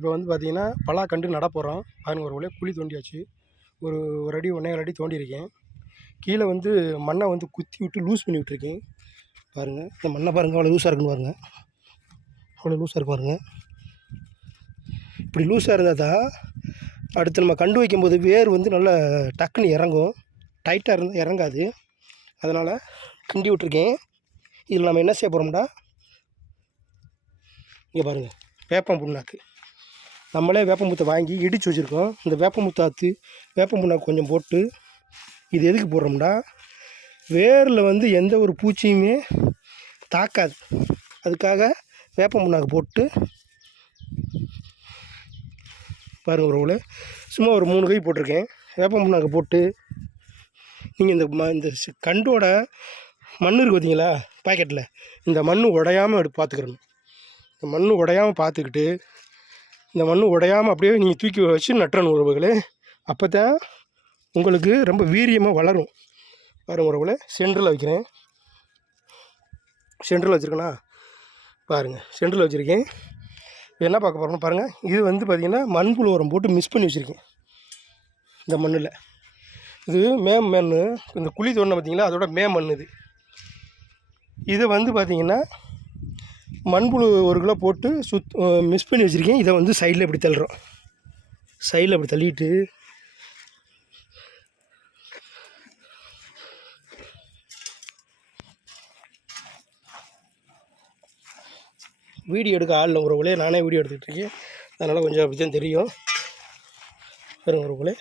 இப்போ வந்து பார்த்தீங்கன்னா பலா நட போகிறோம் பாருங்க ஒரு வழியாக குழி தோண்டியாச்சு. ஒரு ஒரு அடி ஒன்றே அடி தோண்டியிருக்கேன். கீழே வந்து மண்ணை வந்து குத்தி விட்டு லூஸ் பண்ணி விட்டுருக்கேன். பாருங்கள் இந்த மண்ணை பாருங்கள் அவ்வளோ லூஸாக இருக்குன்னு பாருங்கள் அவ்வளோ லூஸாக இருக்கு பாருங்கள் இப்படி லூஸாக இருந்தால் தான் அடுத்து நம்ம கண்டு வைக்கும்போது வேர் வந்து நல்லா டக்குன்னு இறங்கும். டைட்டாக இருந்தால் இறங்காது. அதனால் கிண்டி விட்ருக்கேன் இதில் நம்ம என்ன செய்ய போகிறோம்னா இங்கே பாருங்கள் வேப்பம் புண்ணாக்கு. நம்மளே வேப்பமுத்தை வாங்கி இடித்து வச்சுருக்கோம். இந்த வேப்பமுத்தாத்து வேப்பம் புண்ணாக்கு கொஞ்சம் போட்டு இது எதுக்கு போடுறோம்னா வேரில் வந்து எந்த ஒரு பூச்சியுமே தாக்காது. அதுக்காக வேப்பம் புண்ணாக்கு போட்டு பாருங்கள் ஒரு சும்மா ஒரு மூணு கை போட்டிருக்கேன். வேப்பம் புண்ணாக்கு போட்டு நீங்கள் இந்த ம இந்த கண்டோட மண் இருக்கு பார்த்தீங்களா பாக்கெட்டில் இந்த மண் உடையாமல் எடுத்து பார்த்துக்கிறணும் இந்த மண் உடையாமல் பார்த்துக்கிட்டு இந்த மண் உடையாமல் அப்படியே நீங்கள் தூக்கி வச்சு நட்டுறணும் உறவுகளே. அப்போ தான் உங்களுக்கு ரொம்ப வீரியமாக வளரும். வரும் உறவுகளை சென்டரில் வைக்கிறேன். சென்டரில் வச்சுருக்கேனா? பாருங்கள் சென்டரில் வச்சுருக்கேன். இப்போ என்ன பார்க்க போகிறோம்னு பாருங்கள் இது வந்து பார்த்திங்கன்னா மண்புழு உரம் போட்டு மிஸ் பண்ணி வச்சுருக்கேன். இந்த மண்ணில். இது மே மண் இந்த குழி தோண்டின பார்த்தீங்களா அதோட மே மண் இது. இதை வந்து பார்த்திங்கன்னா மண்புழு ஒரு கிலோ போட்டு சுத் மிஸ் பண்ணி வச்சுருக்கேன். இதை வந்து சைடில் இப்படி தள்ளுறோம். சைடில் இப்படி தள்ளிட்டு வீடியோ எடுக்க ஆள் ஒரு உங்களே நானே வீடியோ எடுத்துக்கிட்டு இருக்கேன். அதனால் கொஞ்சம் அப்படி தான் தெரியும் ஒரு உங்களே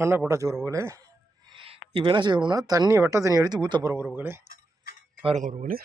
மண்ணை போட்டாச்சு உறவுகளே. இப்போ என்ன செய்யணும்னா தண்ணி வட்ட தண்ணி எடுத்து ஊற்ற போகிற உறவுகளே. பாருங்கள் உறவுகளே.